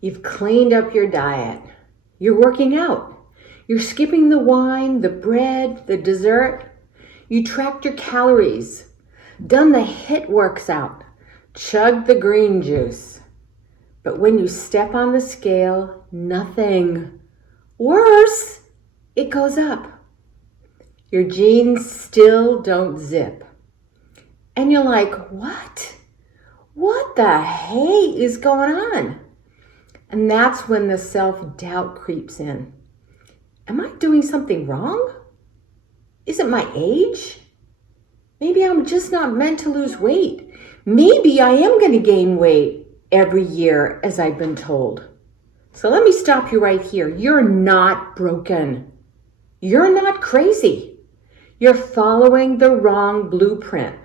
You've cleaned up your diet. You're working out. You're skipping the wine, the bread, the dessert. You tracked your calories, done the HIIT works out, chugged the green juice. But when you step on the scale, nothing. Worse, it goes up. Your jeans still don't zip. And you're like, what? What the hey is going on? And that's when the self-doubt creeps in. Am I doing something wrong? Is it my age? Maybe I'm just not meant to lose weight. Maybe I am going to gain weight every year, as I've been told. So let me stop you right here. You're not broken. You're not crazy. You're following the wrong blueprint.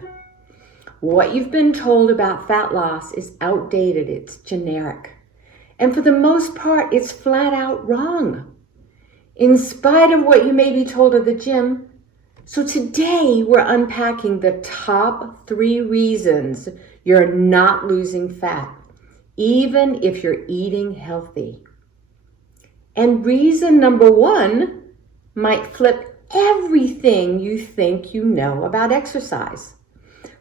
What you've been told about fat loss is outdated. It's generic. And for the most part, it's flat out wrong, in spite of what you may be told at the gym. So today we're unpacking the top 3 reasons you're not losing fat, even if you're eating healthy. And reason number 1 might flip everything you think you know about exercise.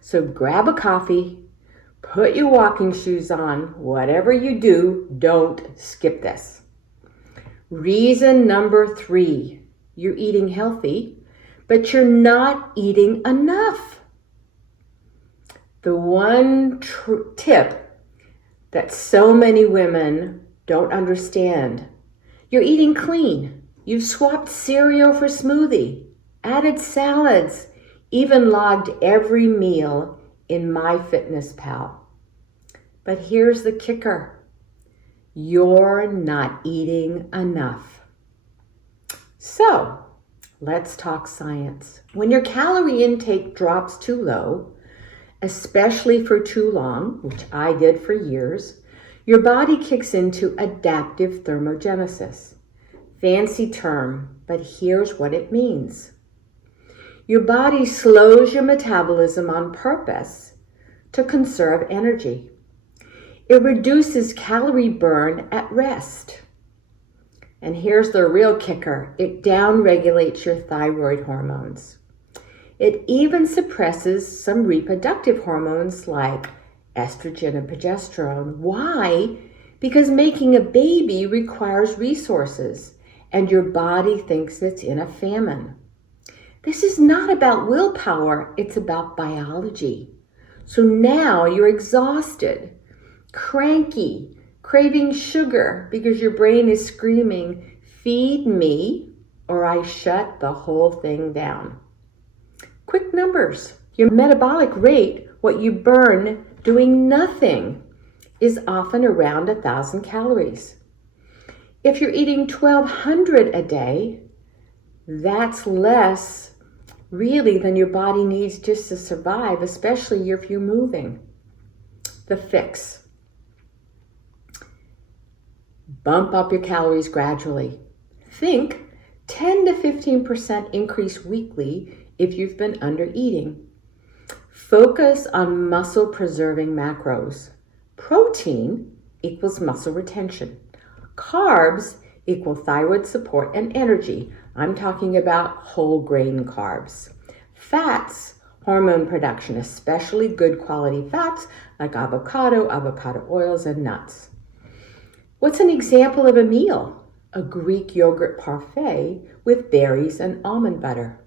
So grab a coffee, put your walking shoes on, whatever you do, don't skip this. Reason number 3, you're eating healthy, but you're not eating enough. The one tip that so many women don't understand, you're eating clean. You've swapped cereal for smoothie, added salads, even logged every meal in MyFitnessPal. But here's the kicker. You're not eating enough. So, let's talk science. When your calorie intake drops too low, especially for too long, which I did for years, your body kicks into adaptive thermogenesis. Fancy term, but here's what it means. Your body slows your metabolism on purpose to conserve energy. It reduces calorie burn at rest. And here's the real kicker. It downregulates your thyroid hormones. It even suppresses some reproductive hormones like estrogen and progesterone. Why? Because making a baby requires resources, and your body thinks it's in a famine. This is not about willpower, it's about biology. So now you're exhausted, cranky, craving sugar because your brain is screaming, feed me or I shut the whole thing down. Quick numbers. Your metabolic rate, what you burn doing nothing, is often around 1,000 calories. If you're eating 1,200 a day, that's less really than your body needs just to survive, especially if you're moving. The fix. Bump up your calories gradually. Think 10 to 15% increase weekly if you've been under eating. Focus on muscle preserving macros. Protein equals muscle retention. Carbs equal thyroid support and energy. I'm talking about whole grain carbs. Fats, hormone production, especially good quality fats like avocado, avocado oils, and nuts. What's an example of a meal? A Greek yogurt parfait with berries and almond butter.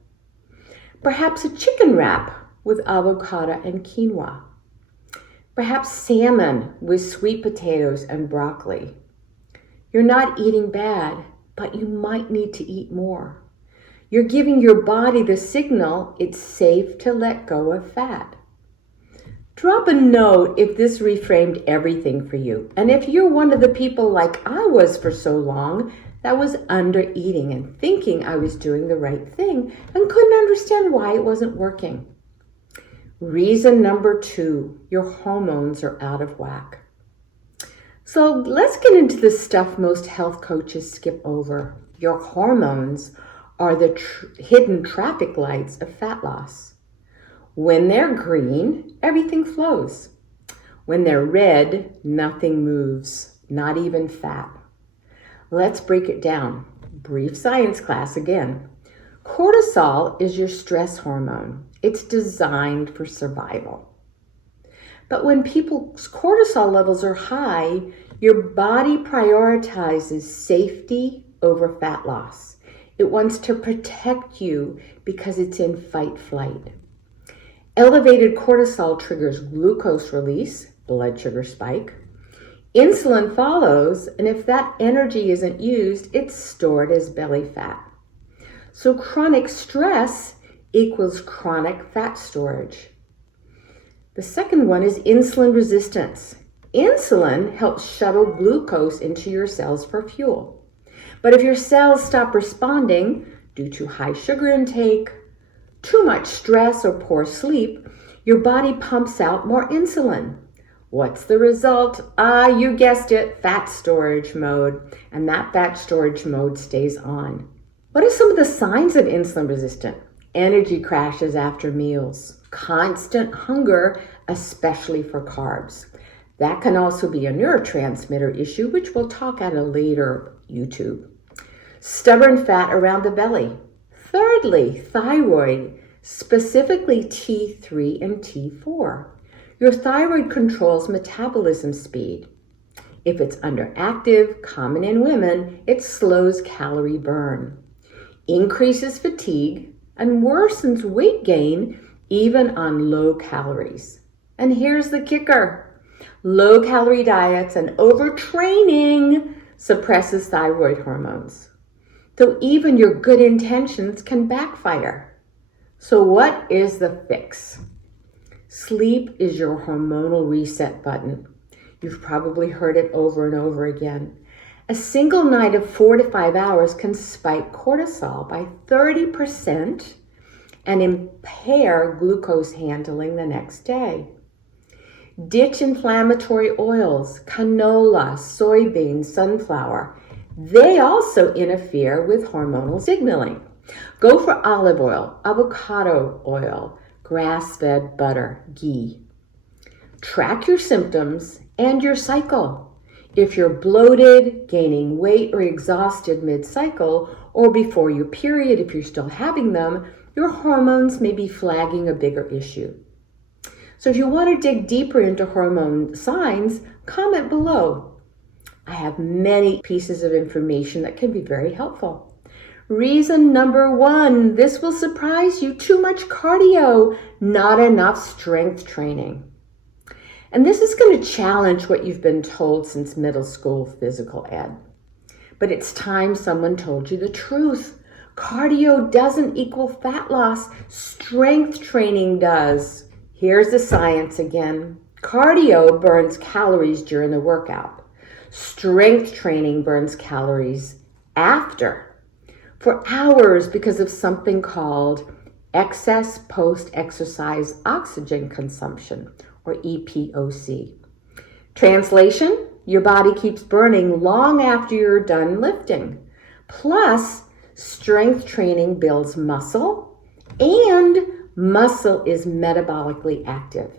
Perhaps a chicken wrap with avocado and quinoa. Perhaps salmon with sweet potatoes and broccoli. You're not eating bad, but you might need to eat more. You're giving your body the signal it's safe to let go of fat. Drop a note if this reframed everything for you. And if you're one of the people like I was for so long that was under eating and thinking I was doing the right thing and couldn't understand why it wasn't working. Reason number 2, your hormones are out of whack. So let's get into the stuff most health coaches skip over. Your hormones are the hidden traffic lights of fat loss. When they're green, everything flows. When they're red, nothing moves. not even fat. Let's break it down. Brief science class again. Cortisol is your stress hormone. It's designed for survival. But when people's cortisol levels are high, your body prioritizes safety over fat loss. It wants to protect you because it's in fight-flight. Elevated cortisol triggers glucose release, blood sugar spike. Insulin follows, and if that energy isn't used, it's stored as belly fat. So chronic stress equals chronic fat storage. The second one is insulin resistance. Insulin helps shuttle glucose into your cells for fuel. But if your cells stop responding due to high sugar intake, too much stress, or poor sleep, your body pumps out more insulin. What's the result? You guessed it, fat storage mode. And that fat storage mode stays on. What are some of the signs of insulin resistant? Energy crashes after meals, constant hunger, especially for carbs. That can also be a neurotransmitter issue, which we'll talk at a later YouTube. Stubborn fat around the belly. Thirdly, thyroid, specifically T3 and T4. Your thyroid controls metabolism speed. If it's underactive, common in women, it slows calorie burn, increases fatigue, and worsens weight gain even on low calories. And here's the kicker. Low-calorie diets and overtraining suppresses thyroid hormones. So even your good intentions can backfire. So what is the fix? Sleep is your hormonal reset button. You've probably heard it over and over again. A single night of 4 to 5 hours can spike cortisol by 30% and impair glucose handling the next day. Ditch inflammatory oils, canola, soybean, sunflower. They also interfere with hormonal signaling. Go for olive oil, avocado oil, grass-fed butter, ghee. Track your symptoms and your cycle. If you're bloated, gaining weight, or exhausted mid-cycle, or before your period, if you're still having them, your hormones may be flagging a bigger issue. So if you want to dig deeper into hormone signs, comment below. I have many pieces of information that can be very helpful. Reason number 1, this will surprise you: too much cardio, not enough strength training. And this is going to challenge what you've been told since middle school physical ed. But it's time someone told you the truth. Cardio doesn't equal fat loss. Strength training does. Here's the science again. Cardio burns calories during the workout. Strength training burns calories after, for hours, because of something called excess post-exercise oxygen consumption, or EPOC. Translation, your body keeps burning long after you're done lifting. Plus, strength training builds muscle, and muscle is metabolically active.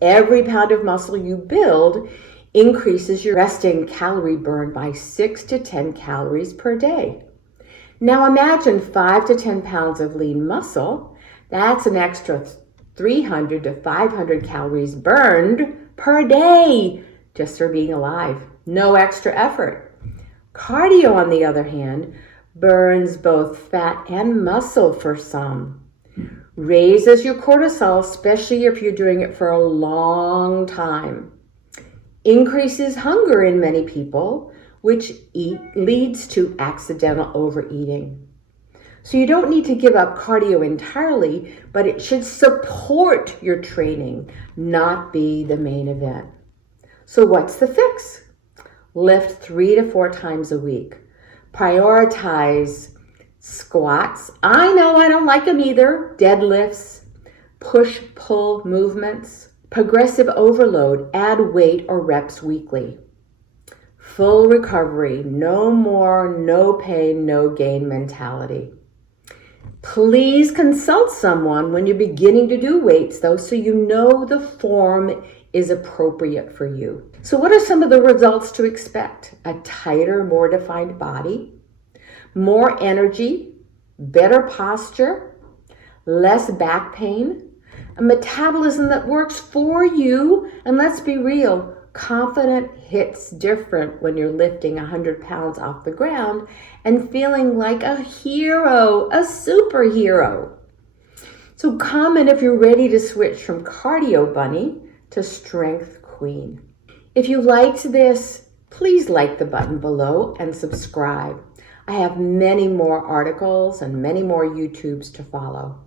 Every pound of muscle you build increases your resting calorie burn by 6 to 10 calories per day. Now imagine 5 to 10 pounds of lean muscle. That's an extra 300 to 500 calories burned per day just for being alive. No extra effort. Cardio, on the other hand, burns both fat and muscle for some. Raises your cortisol, especially if you're doing it for a long time. Increases hunger in many people, which leads to accidental overeating. So you don't need to give up cardio entirely, but it should support your training, not be the main event. So what's the fix? Lift 3 to 4 times a week. Prioritize squats. I know I don't like them either. Deadlifts, push-pull movements, progressive overload, add weight or reps weekly. Full recovery, no more, no pain, no gain mentality. Please consult someone when you're beginning to do weights though, so you know the form is appropriate for you. So what are some of the results to expect? A tighter, more defined body, more energy, better posture, less back pain, a metabolism that works for you, and let's be real, confident hits different when you're lifting 100 pounds off the ground and feeling like a hero, a superhero. So comment if you're ready to switch from cardio bunny to strength queen. If you liked this, please like the button below and subscribe. I have many more articles and many more YouTubes to follow.